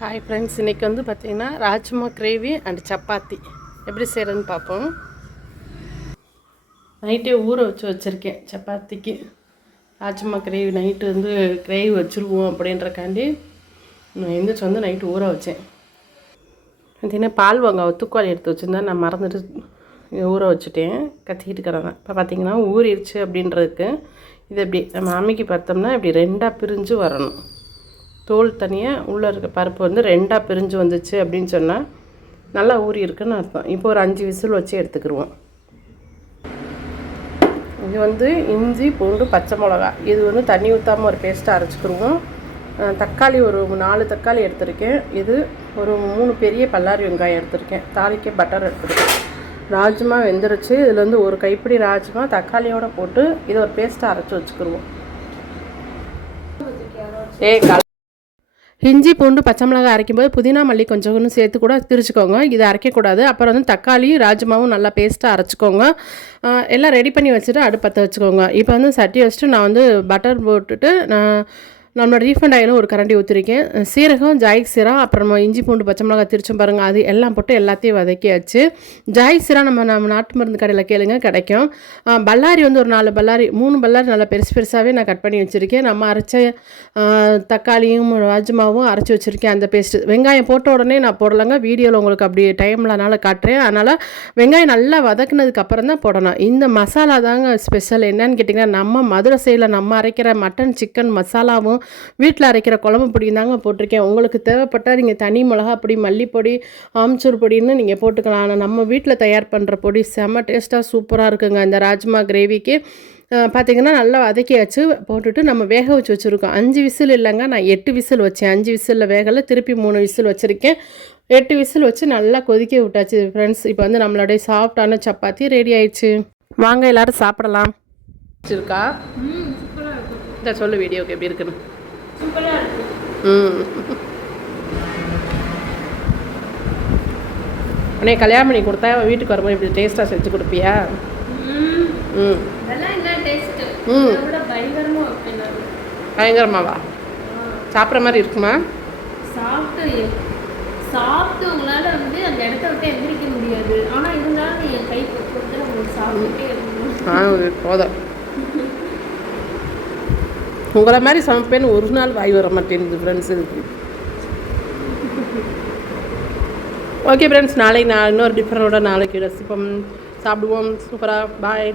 Hi friends, இன்றைக்கி வந்து பார்த்திங்கன்னா ராஜ்மா கிரேவி அண்ட் சப்பாத்தி எப்படி செய்கிறதுன்னு பார்ப்போம். நைட்டே ஊற வச்சுருக்கேன் சப்பாத்திக்கு. ராஜ்மா கிரேவி நைட்டு வந்து கிரேவி வச்சுருவோம் அப்படின்றக்காண்டி நான் எந்திரிச்சு வந்து நைட்டு ஊற வச்சேன். பார்த்திங்கன்னா பால் தூக்குவாளி எடுத்து வச்சுருந்தா நான் மறந்துட்டு ஊற வச்சுட்டேன், கத்திக்கிட்டு இருக்கிறேன். இப்போ பார்த்திங்கன்னா ஊறிடுச்சு அப்படின்றதுக்கு இது எப்படி நம்ம அம்மிக்கு பார்த்தோம்னா இப்படி ரெண்டாக பிரிஞ்சு வரணும். தோல் தனியாக உள்ளே இருக்க பருப்பு வந்து ரெண்டாக பிரிஞ்சு வந்துச்சு அப்படின்னு சொன்னால் நல்லா ஊறி இருக்குன்னு அர்த்தம். இப்போ ஒரு 5 விசில் வச்சு எடுத்துக்கிடுவோம். இது வந்து இஞ்சி பூண்டு பச்சை மிளகா இது வந்து தண்ணி ஊற்றாமல் ஒரு பேஸ்ட்டாக அரைச்சிக்கிடுவோம். தக்காளி ஒரு 4 தக்காளி எடுத்திருக்கேன். இது ஒரு 3 பெரிய பல்லாரி வெங்காயம் எடுத்திருக்கேன். தாளிக்க பட்டர் எடுத்துருக்கேன். ராஜ்மா வெந்துருச்சு. இதில் வந்து ஒரு கைப்பிடி ராஜ்மா தக்காளியோடு போட்டு இதை ஒரு பேஸ்ட்டாக அரைச்சி வச்சுக்கிடுவோம். இஞ்சி பூண்டு பச்சை மிளகாய் அரைக்கும்போது புதினா மல்லி கொஞ்சம் சேர்த்து கூட திரிச்சுக்கோங்க. இதை அரைக்கக்கூடாது. அப்புறம் வந்து தக்காளி ராஜ்மாவும் நல்லா பேஸ்ட்டாக அரைச்சிக்கோங்க. எல்லாம் ரெடி பண்ணி வச்சுட்டு அடுப்பத்தை வச்சுக்கோங்க. இப்போ வந்து சட்டி வச்சுட்டு நான் வந்து பட்டர் போட்டுட்டு நம்மளோட ரீஃபண்ட் ஆயிலும் ஒரு கரண்டி ஊற்றிருக்கேன். சீரகம் ஜாய் சீரா அப்புறமா இஞ்சி பூண்டு பச்சை மிளகாய் திரிச்சும் பாருங்கள், அது எல்லாம் போட்டு எல்லாத்தையும் வதக்கியாச்சு. ஜாய் சீரா நம்ம நாட்டு மருந்து கடையில் கேளுங்க, கிடைக்கும். பல்லாரி வந்து ஒரு 4 பல்லாரி 3 பல்லாரி நல்லா பெருசாகவே நான் கட் பண்ணி வச்சுருக்கேன். நம்ம அரைச்ச தக்காளியும் ராஜ்மாவும் அரைச்சி வச்சுருக்கேன். அந்த பேஸ்ட்டு வெங்காயம் போட்ட உடனே நான் போடலைங்க, வீடியோவில் உங்களுக்கு அப்படி டைம்லனால காட்டுறேன். அதனால் வெங்காயம் நல்லா வதக்குனதுக்கு அப்புறம் தான் போடணும். இந்த மசாலா தாங்க ஸ்பெஷல். என்னன்னு கேட்டிங்கன்னா, நம்ம மதுரை சைடில் நம்ம அரைக்கிற மட்டன் சிக்கன் மசாலாவும் வீட்டில் அரைக்கிற குழம்பு பொடி தாங்க போட்டிருக்கேன். உங்களுக்கு தேவைப்பட்டால் நீங்கள் தனி மிளகா பொடி, மல்லிப்பொடி, ஆம்ச்சூர் பொடின்னு நீங்கள் போட்டுக்கலாம். ஆனால் நம்ம வீட்டில் தயார் பண்ணுற பொடி செம்ம டேஸ்ட்டாக சூப்பராக இருக்குங்க. இந்த ராஜ்மா கிரேவிக்கு பார்த்திங்கன்னா நல்லா வதக்கியாச்சு. போட்டுட்டு நம்ம வேக வச்சு வச்சுருக்கோம். 5 விசில் இல்லைங்க, நான் 8 விசில் வச்சேன். 5 விசிலில் வேகலை, திருப்பி 3 விசில் வச்சுருக்கேன். 8 விசில் வச்சு நல்லா கொதிக்க விட்டாச்சு ஃப்ரெண்ட்ஸ். இப்போ வந்து நம்மளுடைய சாஃப்டான சப்பாத்தி ரெடி ஆயிடுச்சு. வாங்க எல்லோரும் சாப்பிடலாம். இருக்கா இதை சொல்லு, வீடியோக்கு எப்படி இருக்குன்னு. உடனே கல்யாணம் பண்ணி கொடுத்தா வீட்டுக்கு வரும்போது இப்படி டேஸ்ட்டாக செஞ்சு கொடுப்பியா? பயங்கரமாவா? சாப்பிட்ற மாதிரி இருக்குமா? சாப்பிட்டு உங்களால வந்து அந்த இடத்த விட்டு எந்திரிக்க முடியாது. ஆனால் இருந்தாலும் நீ என் கை கொடுத்து உங்களுக்கு சாப்பிட்டுட்டே இருக்கணும். போதும். உங்களை மாதிரி சமைப்பேன்னு ஒரு நாள் வாய் வர மாட்டேங்குது ஃப்ரெண்ட்ஸ் இதுக்கு. ஓகே ஃப்ரெண்ட்ஸ், நாளைக்கு நான் இன்னொரு டிஃப்ரெண்டோட நாளைக்கு ரெசிபி சாப்பிடுவோம். சூப்பராக பாய்.